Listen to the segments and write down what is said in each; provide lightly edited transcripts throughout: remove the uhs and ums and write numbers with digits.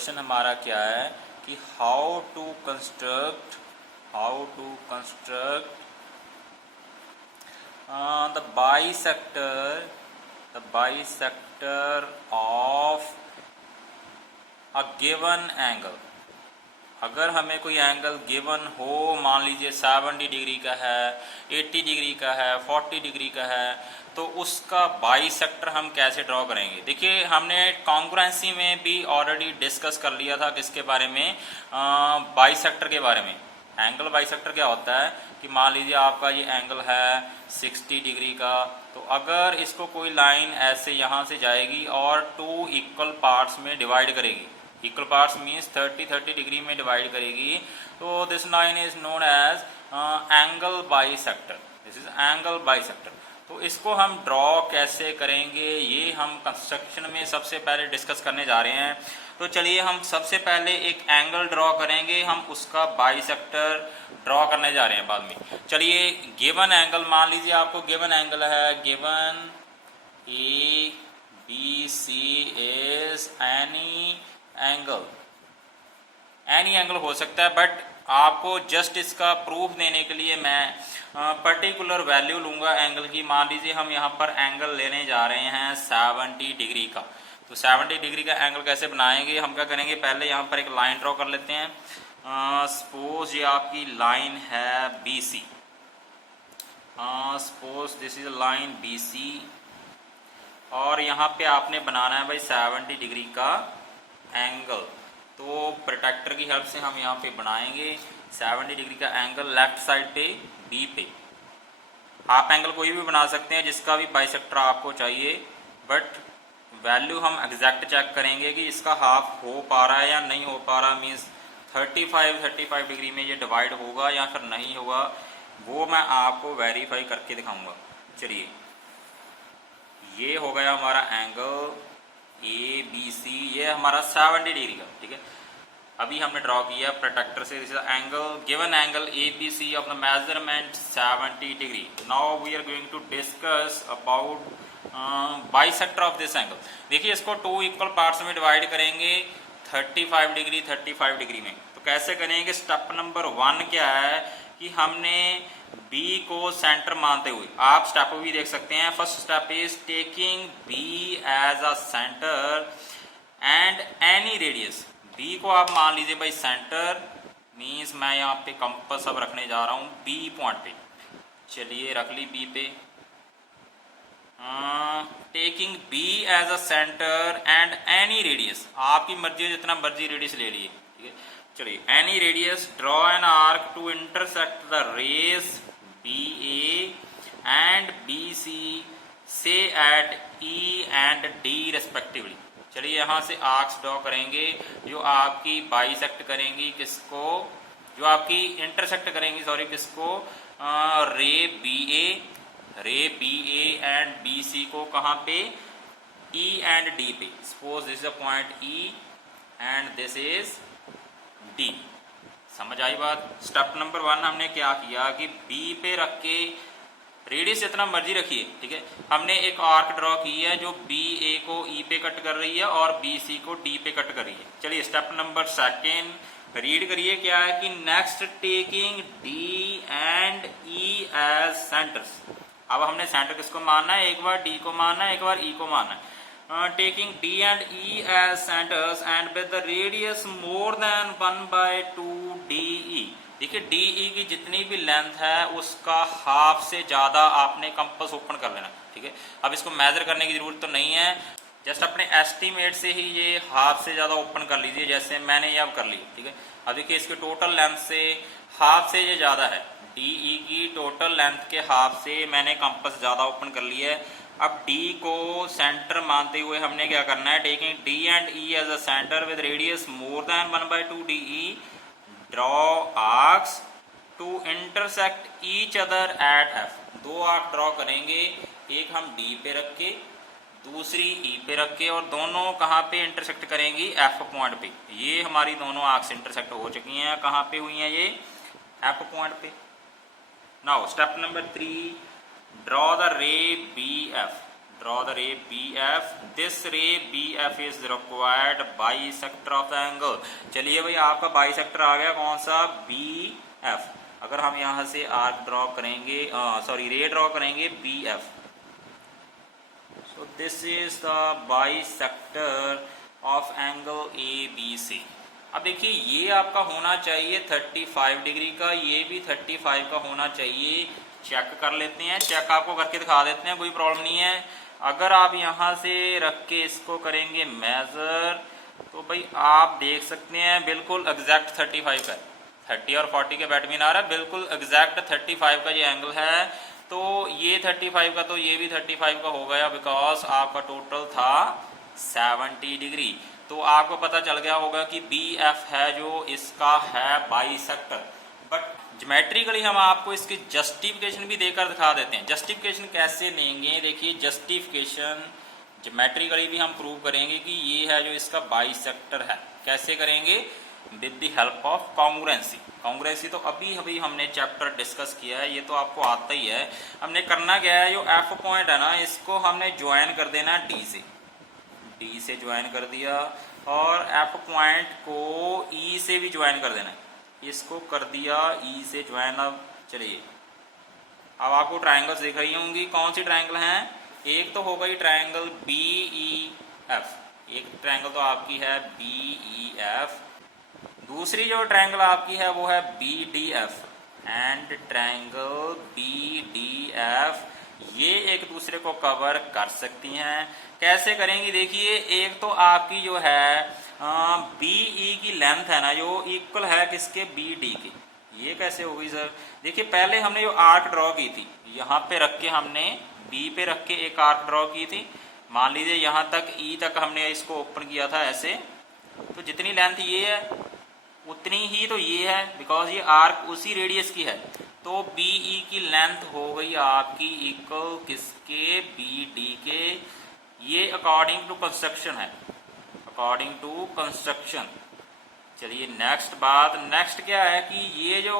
Question हमारा क्या है कि how to construct the bisector of a given angle. अगर हमें कोई एंगल गिवन हो, मान लीजिए 70 डिग्री का है, 80 डिग्री का है, 40 डिग्री का है, तो उसका बाइसेक्टर हम कैसे ड्रॉ करेंगे। देखिए हमने कॉन्ग्रुएंसी में भी ऑलरेडी डिस्कस कर लिया था किसके बारे में, बाइसेक्टर के बारे में। एंगल बाइसेक्टर क्या होता है कि मान लीजिए आपका ये एंगल है 60 डिग्री का, तो अगर इसको कोई लाइन ऐसे यहाँ से जाएगी और टू इक्वल पार्ट्स में डिवाइड करेगी, इक्वल पार्ट्स मीन्स 30 डिग्री में डिवाइड करेगी, तो this line is known as angle bisector. This is angle bisector. तो इसको हम ड्रॉ कैसे करेंगे ये हम कंस्ट्रक्शन में सबसे पहले डिस्कस करने जा रहे हैं। तो चलिए हम सबसे पहले एक एंगल ड्रॉ करेंगे, हम उसका बाइसेक्टर ड्रॉ करने जा रहे हैं बाद में। चलिए गिवन एंगल, मान लीजिए आपको गिवन एंगल है, given A B C is any angle हो सकता है, बट आपको जस्ट इसका प्रूफ देने के लिए मैं पर्टिकुलर वैल्यू लूंगा एंगल की। मान लीजिए हम यहाँ पर एंगल लेने जा रहे हैं 70 डिग्री का। तो 70 डिग्री का एंगल कैसे बनाएंगे, हम क्या करेंगे, पहले यहाँ पर एक लाइन ड्रॉ कर लेते हैं। सपोज ये आपकी लाइन है B C, suppose this is line B C, और यहाँ पे आपने बनाना है भाई 70 डिग्री का एंगल। तो प्रोटेक्टर की हेल्प से हम यहाँ पे बनाएंगे 70 डिग्री का एंगल लेफ्ट साइड पे बी पे। हाफ एंगल कोई भी बना सकते हैं जिसका भी बाइसेक्टर आपको चाहिए, बट वैल्यू हम एग्जैक्ट चेक करेंगे कि इसका हाफ हो पा रहा है या नहीं हो पा रहा, मीन्स 35 डिग्री में ये डिवाइड होगा या फिर नहीं होगा, वो मैं आपको वेरीफाई करके दिखाऊंगा। चलिए ये हो गया हमारा एंगल ए बी सी, ये हमारा 70 डिग्री का, ठीक है। अभी हमने ड्रॉ किया प्रोटेक्टर से angle, given angle A B C of the measurement 70 degree. Now we are going to discuss about bisector of this angle. देखिए इसको टू इक्वल पार्ट्स में डिवाइड करेंगे 35 डिग्री में। तो कैसे करेंगे, स्टेप नंबर 1 क्या है कि हमने B को सेंटर मानते हुए, आप स्टेप भी देख सकते हैं। First step is taking B as a center and any radius. B को आप मान लीजिए भाई सेंटर, मीन्स मैं यहाँ पे कंपास अब रखने जा रहा हूँ B पॉइंट पे। चलिए रख ली B पे, taking B as a center and any radius, आपकी मर्जी है जितना मर्जी रेडियस ले लिए, ठीक है। चलिए any radius, draw an arc to intersect the rays BA and BC से at E and D respectively. चलिए यहाँ से आर्क्स ड्रॉ करेंगे जो आपकी बाइसेक्ट करेंगी किसको, जो आपकी इंटरसेक्ट करेंगी सॉरी किसको, रे BA एंड BC को कहाँ पे, E एंड D पे। Suppose this is a point E and this is D। समझ आई बात। स्टेप नंबर 1 हमने क्या किया कि B पे रख के रेडियस जितना मर्जी रखिए, ठीक है। हमने एक आर्क ड्रॉ की है जो BA को E पे कट कर रही है और BC को D पे कट कर रही है। चलिए स्टेप नंबर 2 रीड करिए, क्या है कि next taking D and E as centers. अब हमने सेंटर किसको मानना है, एक बार D को मानना है, एक बार E को मानना है। Taking D and E as centers and with the radius more than 1/2 DE। देखिए DE की जितनी भी लेंथ है उसका हाफ से ज़्यादा आपने कंपास ओपन कर लेना, ठीक है। अब इसको मेजर करने की ज़रूरत तो नहीं है, जस्ट अपने एस्टीमेट से ही ये हाफ से ज़्यादा ओपन कर लीजिए, जैसे मैंने ये अब कर ली, ठीक है। अब देखिए इसके टोटल लेंथ से हाफ से ये ज़्यादा है, DE की टोटल लेंथ के हाफ से मैंने कंपास ज़्यादा ओपन कर लिया है। अब D को सेंटर मानते हुए हमने क्या करना है, taking D and E as a center with radius more than 1/2 DE, draw arcs to intersect each other at F। 2 arc draw करेंगे, एक हम D पे रख के, दूसरी E पे रख के, और दोनों कहाँ पे इंटरसेक्ट करेंगी, F पॉइंट पे। ये हमारी दोनों आर्क्स इंटरसेक्ट हो चुकी हैं, कहाँ पे हुई हैं ये, F पॉइंट पे। Now step number 3, draw the रे BF। draw the ray BF. This ray BF is required bisector of the angle. चलिए भाई आपका बाइसेक्टर आ गया कौन सा, BF. अगर हम यहाँ से आर्क ड्रॉ करेंगे, सॉरी रे ड्रॉ करेंगे BF. So this is the bisector of angle ABC. अब देखिए ये आपका होना चाहिए 35 डिग्री का, ये भी 35 का होना चाहिए. चेक कर लेते हैं, चेक आपको करके दिखा देते हैं, कोई प्रॉब्लम नहीं है. अगर आप यहाँ से रख के इसको करेंगे मेजर तो भाई आप देख सकते हैं बिल्कुल एग्जैक्ट 35 का, 30 और 40 के बैटमीन आ रहा है, बिल्कुल एग्जैक्ट 35 का ये एंगल है. तो ये 35 का, तो ये भी 35 का हो गया, बिकॉज आपका टोटल था 70 डिग्री. तो आपको पता चल गया होगा कि BF है जो इसका है बाइसेक्टर. बट ज्योमेट्रिकली हम आपको इसकी जस्टिफिकेशन भी देकर दिखा देते हैं. जस्टिफिकेशन कैसे लेंगे, देखिए जस्टिफिकेशन ज्योमेट्रिकली भी हम प्रूव करेंगे कि ये है जो इसका बाइसेक्टर है. कैसे करेंगे, with the help of congruency. Congruency तो अभी हमने चैप्टर डिस्कस किया है, ये तो आपको आता ही है. हमने करना क्या है, जो F पॉइंट है ना इसको हमने ज्वाइन कर देना D से ज्वाइन कर दिया, और F पॉइंट को E से भी ज्वाइन कर देना. इसको कर दिया E से ज्वाइन. अब चलिए अब आपको ट्राइंगल्स दिख रही होंगी, कौन सी ट्राइंगल हैं, एक तो हो गई ट्राइंगल BEF, एक ट्राइंगल तो आपकी है BEF, दूसरी जो ट्राइंगल आपकी है वो है BDF एंड ट्राइंगल BDF. ये एक दूसरे को कवर कर सकती हैं. कैसे करेंगी, देखिए एक तो आपकी जो है BE की लेंथ है ना जो इक्वल है किसके, BD के. ये कैसे हो गई सर, देखिए पहले हमने जो आर्क ड्रॉ की थी यहाँ पे रख के, हमने B पे रख के एक आर्क ड्रॉ की थी. मान लीजिए यहाँ तक E तक हमने इसको ओपन किया था ऐसे, तो जितनी लेंथ ये है उतनी ही तो ये है, बिकॉज ये आर्क उसी रेडियस की है. तो BE की लेंथ हो गई आपकी इक्वल किसके, BD के. ये अकॉर्डिंग टू कंस्ट्रक्शन है, अकॉर्डिंग टू कंस्ट्रक्शन. चलिए नेक्स्ट बात, नेक्स्ट क्या है कि ये जो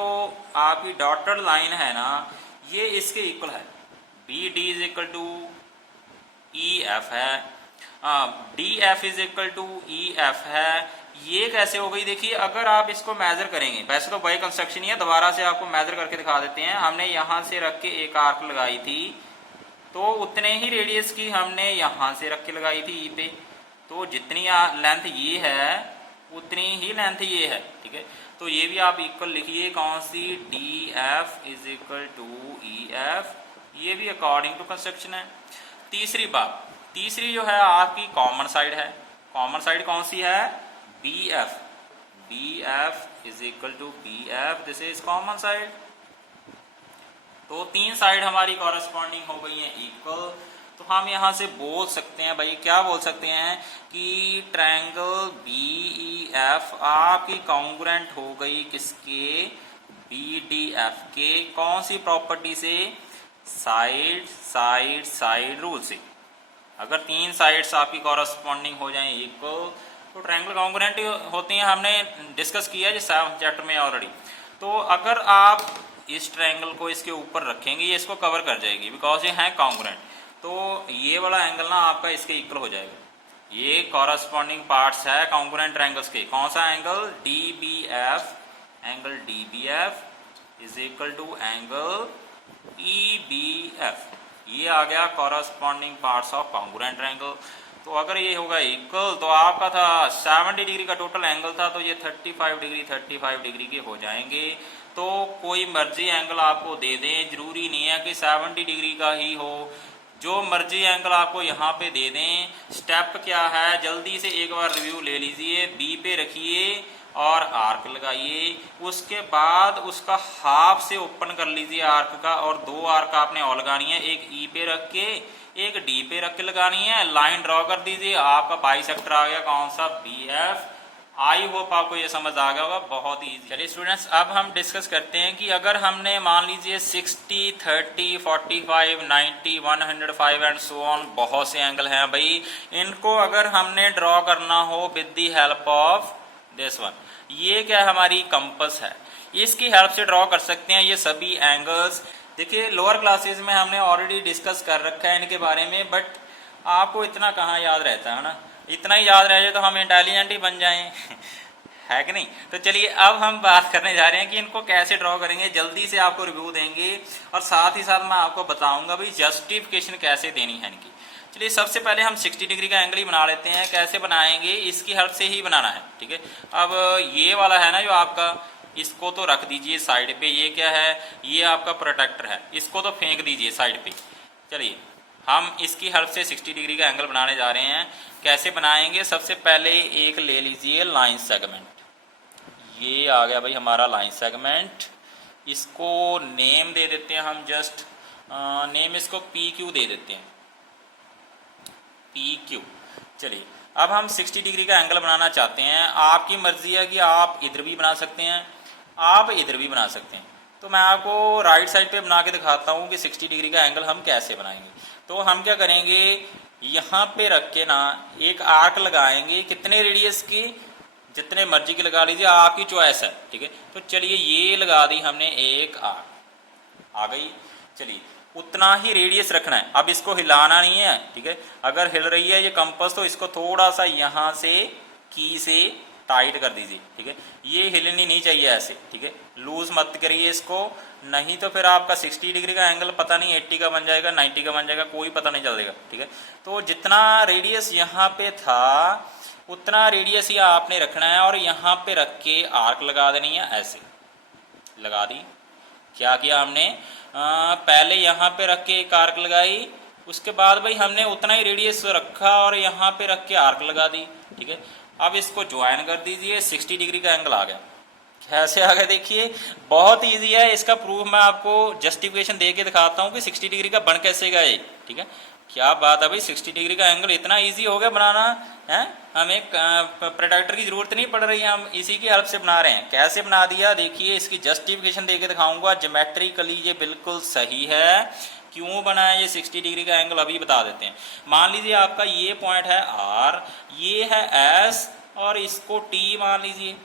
आपकी डॉटेड लाइन है ना ये इसके इक्वल है. BD is equal to EF है, DF is equal to EF है. ये कैसे हो गई, देखिए अगर आप इसको मेजर करेंगे, वैसे तो बाई कंस्ट्रक्शन ही है, दोबारा से आपको मेजर करके दिखा देते हैं. हमने यहाँ से रख के एक आर्क लगाई थी, तो उतने ही रेडियस की हमने यहाँ से रख के लगाई थी E पे. तो जितनी लेंथ ये है उतनी ही लेंथ ये है, ठीक है. तो ये भी आप इक्वल लिखिए, कौन सी, DF is equal to EF. ये भी अकॉर्डिंग टू कंस्ट्रक्शन है. तीसरी बात, तीसरी जो है आपकी कॉमन साइड है. कॉमन साइड कौन सी है, BF. BF is equal to BF, this is common side. तो तीन साइड हमारी कॉरेस्पॉन्डिंग हो गई है इक्वल. तो हम यहाँ से बोल सकते हैं भाई, क्या बोल सकते हैं कि ट्रायंगल BEF आपकी कॉन्ग्रुएंट हो गई किसके, BDF के. कौन सी प्रॉपर्टी से, साइड साइड साइड रूल से. अगर तीन साइड्स आपकी कॉरेस्पॉन्डिंग हो जाएं इक्वल तो ट्रायंगल कॉन्ग्रुएंट होती हैं. हमने डिस्कस किया है जिस चैप्टर में ऑलरेडी. तो अगर आप इस ट्रायंगल को इसके ऊपर रखेंगे ये इसको कवर कर जाएगी, बिकॉज ये है कॉन्ग्रुएंट. तो ये वाला एंगल ना आपका इसके इक्वल हो जाएगा. ये कॉरेस्पॉन्डिंग पार्ट्स है कॉन्ग्रुएंट ट्रायंगल्स के. कौन सा angle, DBF. Angle DBF is equal to angle EBF. ये आ गया corresponding parts of congruent triangle. तो अगर ये होगा इक्वल तो आपका था 70 डिग्री का टोटल एंगल था, तो ये 35 डिग्री के हो जाएंगे. तो कोई मर्जी एंगल आपको दे दें, जरूरी नहीं है कि 70 डिग्री का ही हो. जो मर्जी एंगल आपको यहाँ पे दे दें. स्टेप क्या है, जल्दी से एक बार रिव्यू ले लीजिए. B पे रखिए और आर्क लगाइए, उसके बाद उसका हाफ से ओपन कर लीजिए आर्क का, और दो आर्क आपने और लगानी है, एक E पे रख के एक D पे रख के लगानी है. लाइन ड्रॉ कर दीजिए, आपका बाइसेक्टर आ गया कौन सा, BF. आई होप आपको ये समझ आ गया होगा, बहुत इजी. चलिए स्टूडेंट्स अब हम डिस्कस करते हैं कि अगर हमने मान लीजिए 60, 30, 45, 90, 105 एंड सो ऑन, बहुत से एंगल हैं भाई, इनको अगर हमने ड्रॉ करना हो with the help of this one. ये क्या हमारी कंपस है, इसकी हेल्प से ड्रॉ कर सकते हैं ये सभी एंगल्स. देखिए लोअर क्लासेस में हमने ऑलरेडी डिस्कस कर रखा है इनके बारे में, बट आपको इतना कहाँ याद रहता है ना, इतना ही याद रह जाए तो हम इंटेलिजेंट ही बन जाएं है कि नहीं। तो चलिए अब हम बात करने जा रहे हैं कि इनको कैसे ड्रॉ करेंगे, जल्दी से आपको रिव्यू देंगे और साथ ही साथ मैं आपको बताऊंगा भाई जस्टिफिकेशन कैसे देनी है इनकी। चलिए सबसे पहले हम 60 डिग्री का एंगल ही बना लेते हैं। कैसे बनाएंगे, इसकी हेल्प से ही बनाना है, ठीक है। अब ये वाला है ना जो आपका, इसको तो रख दीजिए साइड पे। ये क्या है, ये आपका प्रोटेक्टर है, इसको तो फेंक दीजिए साइड पे। चलिए हम इसकी हेल्प से 60 डिग्री का एंगल बनाने जा रहे हैं। कैसे बनाएंगे, सबसे पहले एक ले लीजिए लाइन सेगमेंट। ये आ गया भाई हमारा लाइन सेगमेंट। इसको नेम दे देते हैं हम, जस्ट नेम इसको PQ दे देते हैं, PQ। चलिए अब हम 60 डिग्री का एंगल बनाना चाहते हैं। आपकी मर्जी है कि आप इधर भी बना सकते हैं, आप इधर भी बना सकते हैं। तो मैं आपको राइट साइड पे बना के दिखाता हूँ कि 60 डिग्री का एंगल हम कैसे बनाएंगे। तो हम क्या करेंगे, यहाँ पे रख के ना एक आर्क लगाएंगे। कितने रेडियस की, जितने मर्जी की लगा लीजिए, आपकी चॉइस है, ठीक है। तो चलिए ये लगा दी हमने एक आर्क, आ गई। चलिए उतना ही रेडियस रखना है, अब इसको हिलाना नहीं है, ठीक है। अगर हिल रही है ये कंपास तो इसको थोड़ा सा यहाँ से की से टाइट कर दीजिए, ठीक है। ये हिलनी नहीं चाहिए ऐसे, ठीक है। लूज मत करिए इसको, नहीं तो फिर आपका 60 डिग्री का एंगल पता नहीं 80 का बन जाएगा, 90 का बन जाएगा, कोई पता नहीं चलेगा, ठीक है। तो जितना रेडियस यहाँ पे था उतना रेडियस ही आपने रखना है और यहाँ पे रख के आर्क लगा देनी है। ऐसे लगा दी। क्या किया हमने, पहले यहाँ पे रख के एक आर्क लगाई, उसके बाद भाई हमने उतना ही रेडियस रखा और यहाँ पे रख के आर्क लगा दी, ठीक है। अब इसको ज्वाइन कर दीजिए, 60 डिग्री का एंगल आ गया। कैसे आ गया देखिए, बहुत इजी है। इसका प्रूफ मैं आपको जस्टिफिकेशन दे के दिखाता हूँ कि 60 डिग्री का बन कैसे गया ये, ठीक है। क्या बात है भाई, 60 डिग्री का एंगल इतना इजी हो गया बनाना है, हमें प्रोटेक्टर की जरूरत नहीं पड़ रही है, हम इसी की हेल्प से बना रहे हैं। कैसे बना दिया देखिए, इसकी जस्टिफिकेशन दे के दिखाऊंगा। ज्योमेट्रिकली ये बिल्कुल सही है। क्यों बना है ये 60 डिग्री का एंगल अभी बता देते हैं। मान लीजिए आपका ये पॉइंट है R, ये है S और इसको T मान लीजिए।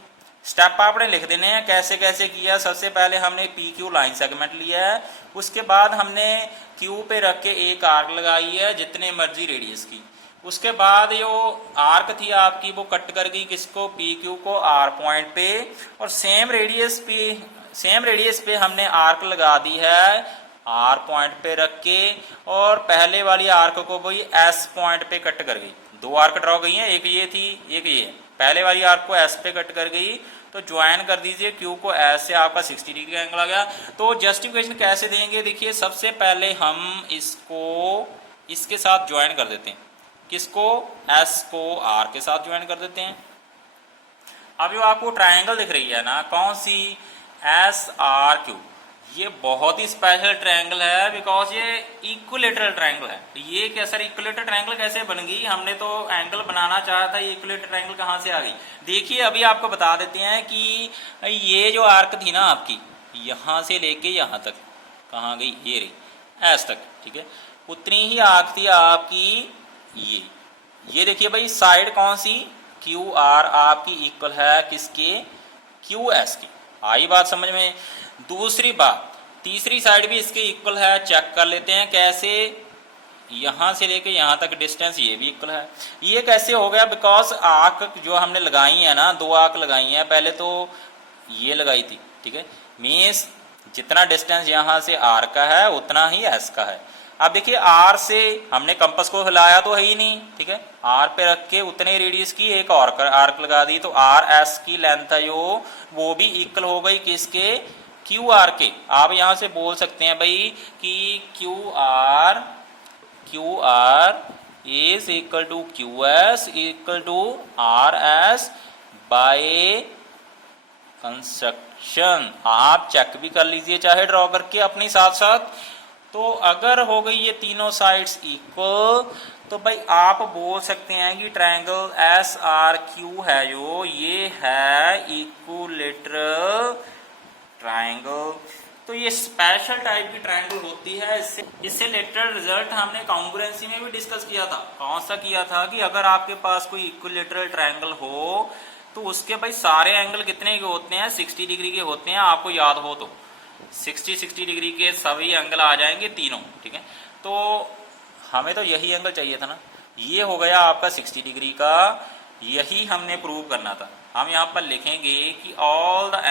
स्टेप आपने लिख देने हैं कैसे कैसे किया। सबसे पहले हमने PQ लाइन सेगमेंट लिया है, उसके बाद हमने Q पे रख के एक आर्क लगाई है जितने मर्जी रेडियस की। उसके बाद जो आर्क थी आपकी वो कट कर गई किसको, PQ को R पॉइंट पे, और सेम रेडियस पे हमने आर्क लगा दी है R पॉइंट पे रख के, और पहले वाली आर्क को वही S पॉइंट पे कट कर गई। दो आर्क ड्रॉ गई हैं, एक ये थी एक ये। पहले वाली आर्क को S पे कट कर गई, तो ज्वाइन कर दीजिए Q को S से, आपका 60 डिग्री का एंगल आ गया। तो जस्टिफिकेशन कैसे देंगे देखिए, सबसे पहले हम इसको इसके साथ ज्वाइन कर देते हैं। किसको, S को R के साथ ज्वाइन कर देते हैं। अब जो आपको ट्रायंगल दिख रही है ना, कौन सी, SRQ, ये बहुत ही स्पेशल ट्रायंगल है बिकॉज ये इक्विलेटरल ट्रायंगल है। ये क्या सर, इक्विलेटरल ट्रायंगल कैसे बन गई, हमने तो एंगल बनाना चाहा था, ये इक्विलेटरल ट्रायंगल कहाँ से आ गई। देखिए अभी आपको बता देते हैं कि ये जो आर्क थी ना आपकी, यहाँ से लेके यहाँ तक कहाँ गई, ये रही S तक, ठीक है। उतनी ही आर्क थी आपकी ये देखिए भाई, साइड कौन सी, QR आपकी इक्वल है किसके, QS की। आई बात समझ में। दूसरी बात, तीसरी साइड भी इसके इक्वल है, चेक कर लेते हैं कैसे। यहाँ से लेके यहाँ तक डिस्टेंस ये भी इक्वल है। ये कैसे हो गया, बिकॉज आर्क जो हमने लगाई है ना, दो आर्क लगाई हैं, पहले तो ये लगाई थी, ठीक है। मीन्स जितना डिस्टेंस यहाँ से R का है उतना ही S का है। अब देखिए R से हमने कंपास को हिलाया तो है ही नहीं, ठीक है। R पे रख के उतने रेडियस की एक और आर्क लगा दी, तो RS की लेंथ है जो वो भी इक्वल हो गई किसके, QR के। आप यहाँ से बोल सकते हैं भाई कि QR is equal to QS equal to RS by construction. आप चेक भी कर लीजिए चाहे ड्रॉ करके अपने साथ साथ। तो अगर हो गई ये तीनों साइड्स इक्वल, तो भाई आप बोल सकते हैं कि ट्रायंगल SRQ है जो, ये है इक्विलेटरल ट्रायंगल। तो ये स्पेशल टाइप की ट्रायंगल होती है। इससे रिलेटेड रिजल्ट हमने कॉन्ग्रुएंसी में भी डिस्कस किया था। कौन सा किया था कि अगर आपके पास कोई इक्विलेटरल ट्रायंगल हो तो उसके भाई सारे एंगल कितने के होते हैं, 60 डिग्री के होते हैं। आपको याद हो तो 60 डिग्री के सभी एंगल आ जाएंगे तीनों, ठीक है। तो हमें तो यही एंगल चाहिए था ना, ये हो गया आपका 60 डिग्री का, यही हमने प्रूव करना था। हम यहाँ पर लिखेंगे कि all the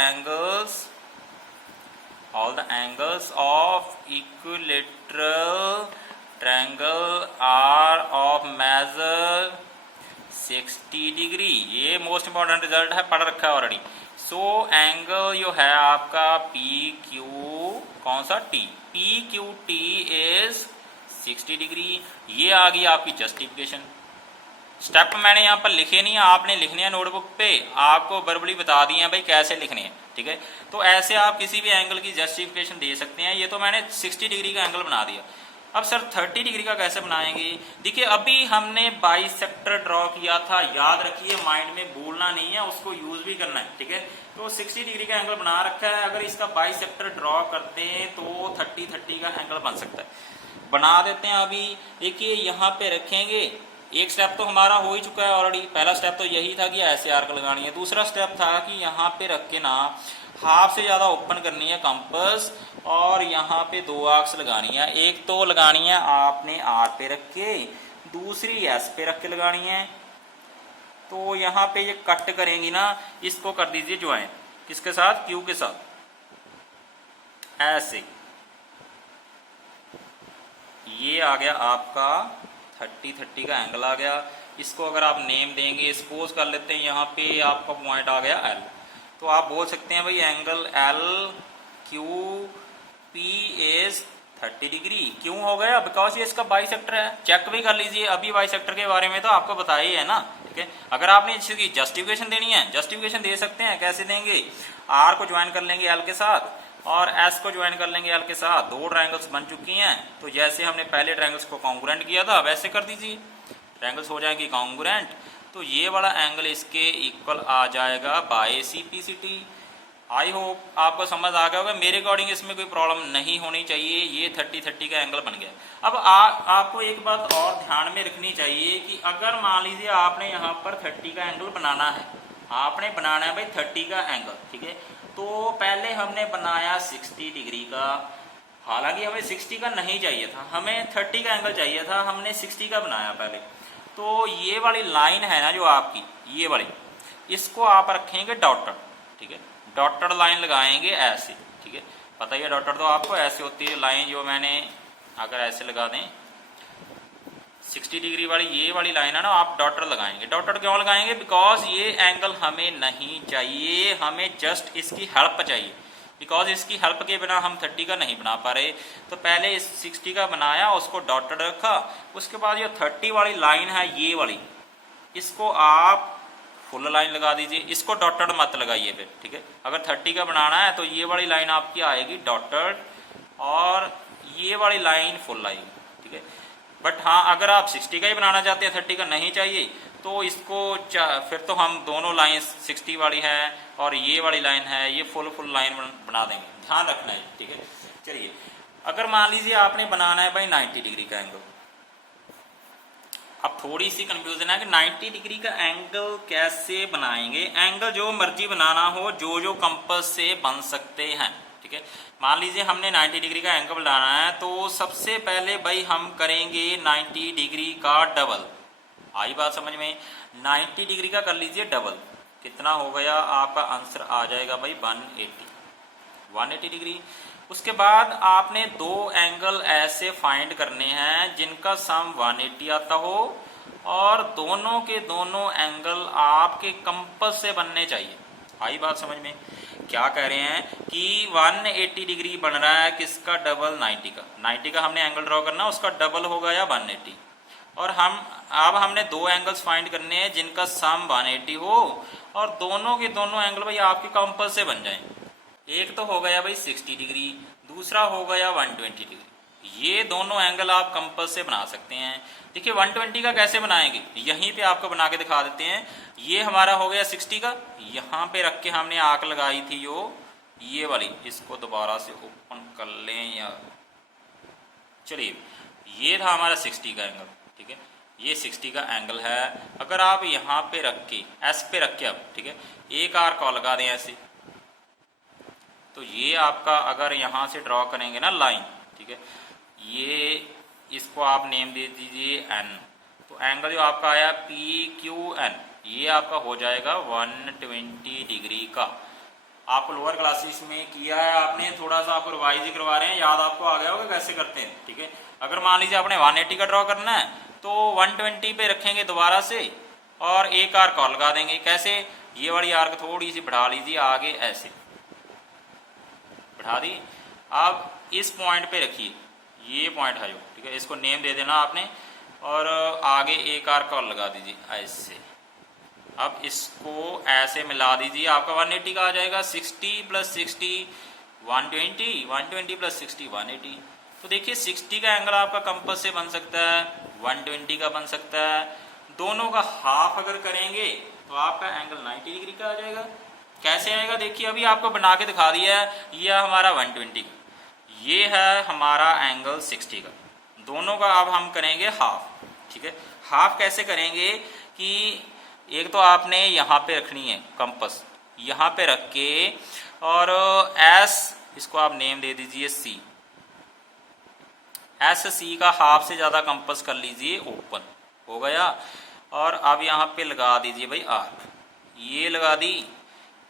angles of equilateral triangle are of measure 60 degree. ये मोस्ट इंपॉर्टेंट रिजल्ट है, पढ़ रखा है ऑलरेडी। सो एंगल जो है आपका पी क्यू, कौन सा T, P Q T is 60 degree. ये आ गई आपकी जस्टिफिकेशन। स्टेप मैंने यहाँ पर लिखे नहीं है, आपने लिखने हैं नोटबुक पे, आपको वर्बली बता दिए हैं भाई कैसे लिखने हैं, ठीक है। तो ऐसे आप किसी भी एंगल की जस्टिफिकेशन दे सकते हैं। ये तो मैंने 60 डिग्री का एंगल बना दिया। अब सर 30 डिग्री का कैसे बनाएंगे? देखिए अभी हमने बाइसेक्टर ड्रॉ किया था, याद रखिए, माइंड में भूलना नहीं है, उसको यूज भी करना है, ठीक है। तो 60 डिग्री का एंगल बना रखा है, अगर इसका बाइसेक्टर ड्रॉ करते हैं तो 30 का एंगल बन सकता है। बना देते हैं अभी। देखिए यहाँ पे रखेंगे, एक स्टेप तो हमारा हो ही चुका है ऑलरेडी। पहला स्टेप तो यही था कि ऐसे आर्क लगानी है। दूसरा स्टेप था कि यहाँ पे रख के ना हाफ से ज़्यादा ओपन करनी है कंपास, और यहाँ पे 2 आर्क्स लगानी है। एक तो लगानी है आपने आर पे रख के, दूसरी एस पे रख के लगानी है। तो यहाँ पे ये कट करेंगी ना, इसको कर दीजिए ज्वाइन, किसके साथ, क्यू के साथ, ऐसे। ये आ गया आपका 30 का एंगल आ गया। इसको अगर आप नेम देंगे, सपोज कर लेते हैं यहाँ पे आपका पॉइंट आ गया एल, तो आप बोल सकते हैं भाई angle L Q P is 30 degree. क्यों हो गया? बिकॉज ये इसका बाइसेक्टर है। चेक भी कर लीजिए, अभी बाइसेक्टर के बारे में तो आपको बताया ही है ना, ठीक है। अगर आपने इसकी जस्टिफिकेशन देनी है, जस्टिफिकेशन दे सकते हैं। कैसे देंगे? आर को ज्वाइन कर लेंगे एल के साथ, और एस को ज्वाइन कर लेंगे एल के साथ। 2 ट्रायंगल्स बन चुकी हैं, तो जैसे हमने पहले ट्रायंगल्स को कॉन्ग्रुएंट किया था वैसे कर दीजिए, ट्रायंगल्स हो जाएंगे कॉन्ग्रुएंट। तो ये वाला एंगल इसके इक्वल आ जाएगा बाय CPCT। आई होप आपको समझ आ गया होगा। मेरे अकॉर्डिंग इसमें कोई प्रॉब्लम नहीं होनी चाहिए। ये 30 का एंगल बन गया। अब आपको एक बात और ध्यान में रखनी चाहिए कि अगर मान लीजिए आपने यहाँ पर 30 का एंगल बनाना है, आपने बनाना है भाई 30 का एंगल, ठीक है। तो पहले हमने बनाया 60 डिग्री का, हालांकि हमें 60 का नहीं चाहिए था, हमें 30 का एंगल चाहिए था, हमने 60 का बनाया पहले। तो ये वाली लाइन है ना जो आपकी, ये वाली, इसको आप रखेंगे डॉटर, ठीक है। डॉटेड लाइन लगाएंगे ऐसे, ठीक है। पता ही है डॉटेड तो आपको ऐसे होती है लाइन, जो मैंने अगर ऐसे लगा दें 60 डिग्री वाली, ये वाली लाइन है ना, आप डॉटेड लगाएंगे। डॉटेड क्यों लगाएंगे? बिकॉज ये एंगल हमें नहीं चाहिए, हमें जस्ट इसकी हेल्प चाहिए। बिकॉज इसकी हेल्प के बिना हम 30 का नहीं बना पा रहे। तो पहले इस 60 का बनाया, उसको डॉटेड रखा। उसके बाद ये 30 वाली लाइन है, ये वाली, इसको आप फुल लाइन लगा दीजिए। इसको डॉटेड मत लगाइए फिर, ठीक है। अगर 30 का बनाना है तो ये वाली लाइन आपकी आएगी डॉटेड, और ये वाली लाइन फुल आएगी, ठीक है। बट हाँ, अगर आप 60 का ही बनाना चाहते हैं, 30 का नहीं चाहिए, तो इसको फिर तो हम दोनों लाइन 60 वाली है और ये वाली लाइन है, ये फुल लाइन बना देंगे। ध्यान रखना है, ठीक है। चलिए, अगर मान लीजिए आपने बनाना है भाई 90 डिग्री का एंगल। अब थोड़ी सी कंफ्यूजन है कि 90 डिग्री का एंगल कैसे बनाएंगे। एंगल जो मर्जी बनाना हो, जो कंपास से बन सकते हैं, ठीक है। मान लीजिए हमने 90 डिग्री का एंगल बनाना है, तो सबसे पहले भाई हम करेंगे 90 डिग्री का डबल। आई बात समझ में? 90 डिग्री का कर लीजिए डबल, कितना हो गया आपका आंसर आ जाएगा भाई 180 डिग्री। उसके बाद आपने 2 एंगल ऐसे फाइंड करने हैं जिनका सम 180 आता हो, और दोनों के दोनों एंगल आपके कंपास से बनने चाहिए। आई बात समझ में? क्या कह रहे हैं कि 180 डिग्री बन रहा है, किसका? डबल 90 का। 90 का हमने एंगल ड्रॉ करना, उसका डबल हो गया 180। और अब हमने 2 एंगल्स फाइंड करने हैं जिनका सम 180 हो, और दोनों के दोनों एंगल भाई आपके कंपास से बन जाएं। एक तो हो गया भाई 60 डिग्री, दूसरा हो गया 120 डिग्री। ये दोनों एंगल आप कंपास से बना सकते हैं। देखिए 120 का कैसे बनाएंगे, यहीं पे आपको बना के दिखा देते हैं। ये हमारा हो गया 60 का, यहाँ पे रख के हमने आंख लगाई थी जो ये वाली, इसको दोबारा से ओपन कर लें या, चलिए, ये था हमारा 60 का एंगल, ठीक है। ये 60 का एंगल है। अगर आप यहाँ पे रख के, एस पे रख के, अब ठीक है, एक आर्क और लगा दें ऐसे, तो ये आपका, अगर यहाँ से ड्रॉ करेंगे ना लाइन, ठीक है, ये इसको आप नेम दे दीजिए n। तो एंगल जो आपका आया PQN, ये आपका हो जाएगा 120 डिग्री का। आपको लोअर क्लासेस में किया है आपने, थोड़ा सा आपको रिवाइज ही करवा रहे हैं, याद आपको आ गया होगा कैसे करते हैं, ठीक है। अगर मान लीजिए आपने 180 का ड्रॉ करना है तो 120 पे रखेंगे दोबारा से और एक आर्क और लगा देंगे। कैसे, ये वाली आर्क थोड़ी सी बढ़ा लीजिए आगे, ऐसे बढ़ा दी। अब इस पॉइंट पे रखिए, ये पॉइंट है जो, ठीक है, इसको नेम दे देना आपने और आगे एक आर्क और लगा दीजिए ऐसे। अब इसको ऐसे मिला दीजिए, आपका 180 का आ जाएगा। 60 + 60 120, 120 + 60 180। तो देखिए 60 का एंगल आपका कंपास से बन सकता है, 120 का बन सकता है। दोनों का हाफ अगर करेंगे तो आपका एंगल 90 डिग्री का आ जाएगा। कैसे आएगा देखिए, अभी आपको बना के दिखा दिया है। यह हमारा 120 का, ये है हमारा एंगल 60 का। दोनों का अब हम करेंगे हाफ, ठीक है। हाफ कैसे करेंगे कि एक तो आपने यहाँ पे रखनी है कंपास, यहाँ पे रख के और एस, इसको आप नेम दे दीजिए सी। एस सी का हाफ से ज़्यादा कंपास कर लीजिए, ओपन हो गया। और अब यहाँ पे लगा दीजिए भाई आर्क, ये लगा दी।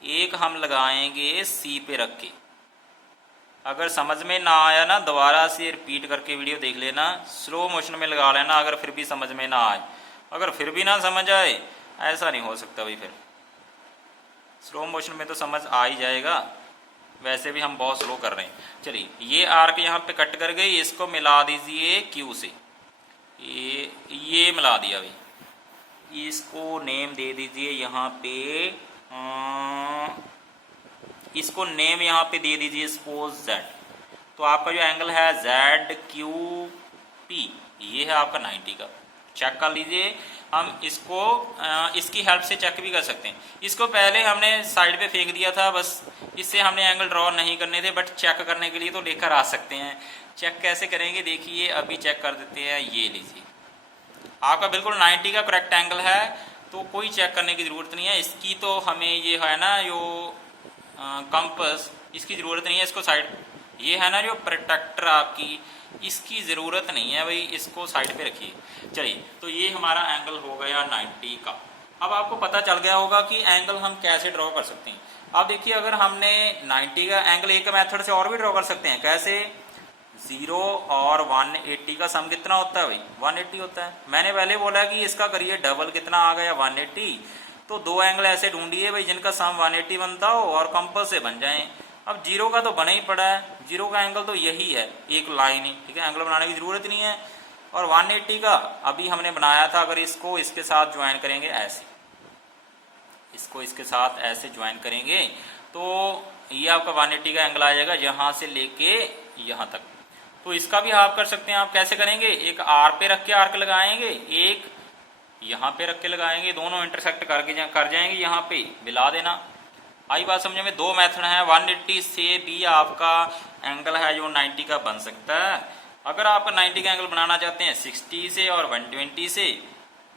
एक हम लगाएंगे सी पे रख के। अगर समझ में ना आया ना, दोबारा से रिपीट करके वीडियो देख लेना, स्लो मोशन में लगा लेना अगर फिर भी समझ में ना आए। अगर फिर भी ना समझ आए, ऐसा नहीं हो सकता भाई, फिर स्लो मोशन में तो समझ आ ही जाएगा। वैसे भी हम बहुत स्लो कर रहे हैं। चलिए ये आर्क यहाँ पे कट कर गई, इसको मिला दीजिए क्यू से। ये मिला दिया भाई, इसको नेम दे दीजिए यहाँ पे, इसको नेम यहाँ पे दे दीजिए सपोज Z। तो आपका जो एंगल है ZQP, ये है आपका 90 का। चेक कर लीजिए, हम इसको इसकी हेल्प से चेक भी कर सकते हैं। इसको पहले हमने साइड पे फेंक दिया था, बस इससे हमने एंगल ड्रॉ नहीं करने थे, बट चेक करने के लिए तो लेकर आ सकते हैं। चेक कैसे करेंगे देखिए, अभी चेक कर देते हैं। ये लीजिए, आपका बिल्कुल 90 का करेक्ट एंगल है, तो कोई चेक करने की ज़रूरत नहीं है। इसकी तो हमें ये है ना जो कंपास, इसकी ज़रूरत नहीं है। इसको साइड, ये है ना जो प्रोटेक्टर आपकी, इसकी ज़रूरत नहीं है भाई, इसको साइड पे रखिए। चलिए, तो ये हमारा एंगल हो गया 90 का। अब आपको पता चल गया होगा कि एंगल हम कैसे ड्रॉ कर सकते हैं। अब देखिए, अगर हमने 90 का एंगल एक मेथड से और भी ड्रॉ कर सकते हैं। कैसे, 0 और 180 का सम कितना होता है भाई, 180 होता है। मैंने पहले बोला कि इसका करिए डबल, कितना आ गया 180। तो दो एंगल ऐसे ढूंढिए भाई जिनका सम 180 बनता हो और कंपास से बन जाए। अब 0 का तो बना ही पड़ा है, 0 का एंगल तो यही है, एक लाइन ही, ठीक है, एंगल बनाने की ज़रूरत नहीं है। और 180 का अभी हमने बनाया था, अगर इसको इसके साथ ज्वाइन करेंगे ऐसे, इसको इसके साथ ऐसे ज्वाइन करेंगे तो ये आपका 180 का एंगल आ जाएगा, यहाँ से लेके यहाँ तक। तो इसका भी आप कर सकते हैं। आप कैसे करेंगे, एक आर पे रख के आर्क लगाएंगे, एक यहाँ पे रख के लगाएंगे, दोनों इंटरसेक्ट करके कर जाएंगे, यहाँ पे मिला देना। आई बात समझ में। दो मेथड हैं, 180 से भी आपका एंगल है जो 90 का बन सकता है। अगर आप 90 का एंगल बनाना चाहते हैं 60 से और 120 से,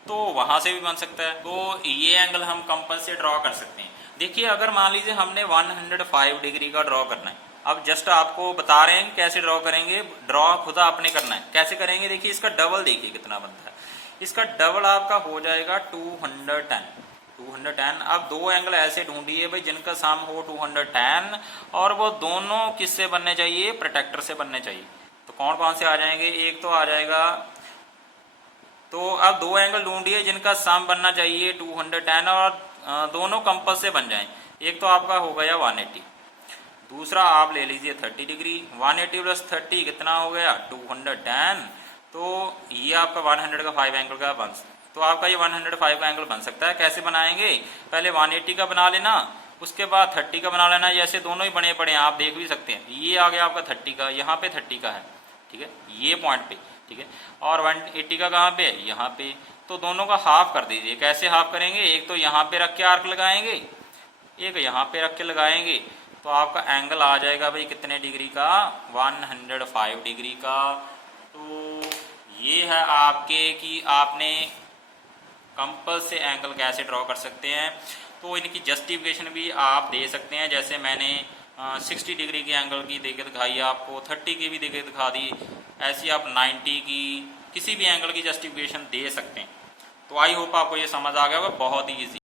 तो वहाँ से भी बन सकता है। तो ये एंगल हम कंपास से ड्रॉ कर सकते हैं। देखिए, अगर मान लीजिए हमने 105 डिग्री का ड्रॉ करना है, अब जस्ट आपको बता रहे हैं कैसे ड्रॉ करेंगे। ड्रॉ खुदा आपने करना है। कैसे करेंगे देखिए, इसका डबल देखिए कितना बनता है। इसका डबल आपका हो जाएगा 210। अब दो एंगल ऐसे ढूंढिए भाई जिनका सम हो 210 और वो दोनों किससे बनने चाहिए, प्रोटेक्टर से बनने चाहिए। तो कौन कौन से आ जाएंगे, एक तो आ जाएगा, तो अब दो एंगल ढूंढिए जिनका सम बनना चाहिए 210 और दोनों कंपास से बन जाएं। एक तो आपका हो गया 180, दूसरा आप ले लीजिए 30 डिग्री। 180 + 30 कितना हो गया 210। तो ये आपका 100 का 5 एंगल का तो आपका ये 105 का एंगल बन सकता है। कैसे बनाएंगे, पहले 180 का बना लेना, उसके बाद 30 का बना लेना। जैसे दोनों ही बने पड़े हैं, आप देख भी सकते हैं। ये आ गया आपका 30 का, यहाँ पे 30 का है, ठीक है, ये पॉइंट पे, ठीक है। और 180 का कहाँ पे, यहाँ पे। तो दोनों का हाफ कर दीजिए। कैसे हाफ करेंगे, एक तो यहाँ पे रख के आर्क लगाएंगे, एक यहाँ पे रख के लगाएंगे। तो आपका एंगल आ जाएगा भाई कितने डिग्री का, 105 डिग्री का। तो ये है आपके कि आपने कंपास से एंगल कैसे ड्रॉ कर सकते हैं। तो इनकी जस्टिफिकेशन भी आप दे सकते हैं, जैसे मैंने 60 डिग्री के एंगल की देके दिखाई, आपको 30 की भी देके दिखा दी, ऐसी आप 90 की किसी भी एंगल की जस्टिफिकेशन दे सकते हैं। तो आई होप आपको ये समझ आ गया होगा, बहुत ही ईजी।